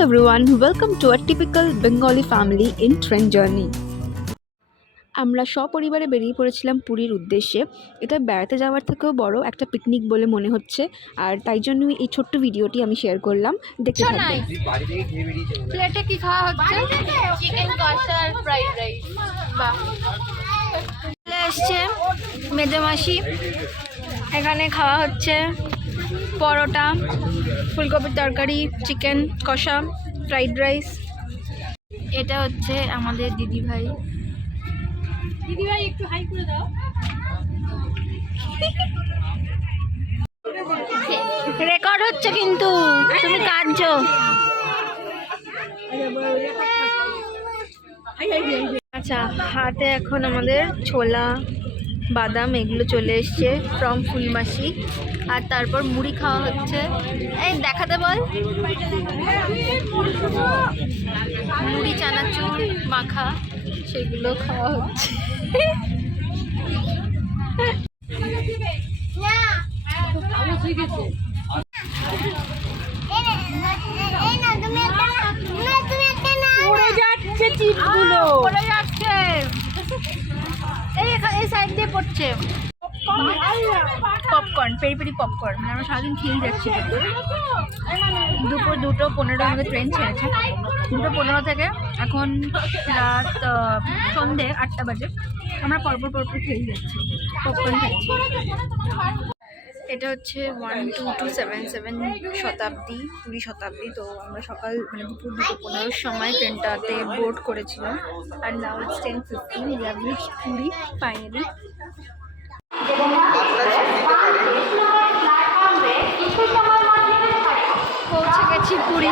everyone, welcome to a typical Bengali family in train journey. আমরা সপরিবারে বেরিয়ে পড়েছিলাম পুরীর উদ্দেশ্যে। এটা বেড়াতে যাওয়ার থেকেও বড় একটা পিকনিক বলে মনে হচ্ছে, আর তাই জন্যই এই ছোট্ট ভিডিওটি আমি শেয়ার করলাম। দেখতে থাকুন। প্লেটে কি খাওয়া হচ্ছে? চিকেন কষা আর ফ্রাইড রাইস। বাহ, চলে এসছে মেজমাসি। এখানে খাওয়া হচ্ছে পরোটা, ফুলকপির তরকারি, চিকেন কষা, ফ্রাইড রাইস। এটা হচ্ছে আমাদের দিদিভাই। দিদিভাই একটু হাই করে দাও। রেকর্ড হচ্ছে কিন্তু তুমি কাঁদছো। আচ্ছা, হাতে এখন আমাদের ছোলা, বাদাম এগুলো চলে এসছে ফ্রম ফুলমাসি। আর তারপর মুড়ি খাওয়া হচ্ছে। এই দেখাতে বল। মুড়ি চানাচুর মাখা সেগুলো খাওয়া হচ্ছে। এই সাইড দিয়ে পড়ছে পপকর্ন, পেরি পেরি পপকর্ন। আমরা সারাদিন খেয়ে যাচ্ছি। দুপুর 2:15 আমাদের ট্রেন ছেড়েছে। 2:15 থেকে এখন রাত সন্ধে 8টা বাজে। আমরা পরপর খেয়ে যাচ্ছি, পপকর্ন খাচ্ছি। এটা হচ্ছে 12277 শতাব্দী, পুরী শতাব্দী। তো আমরা সকাল দুপুর 2:15 সময় ট্রেনটাতে বোর্ড করেছিলাম। আর now it's 10:15, we have reached Puri finally. পৌঁছে গেছি পুরী।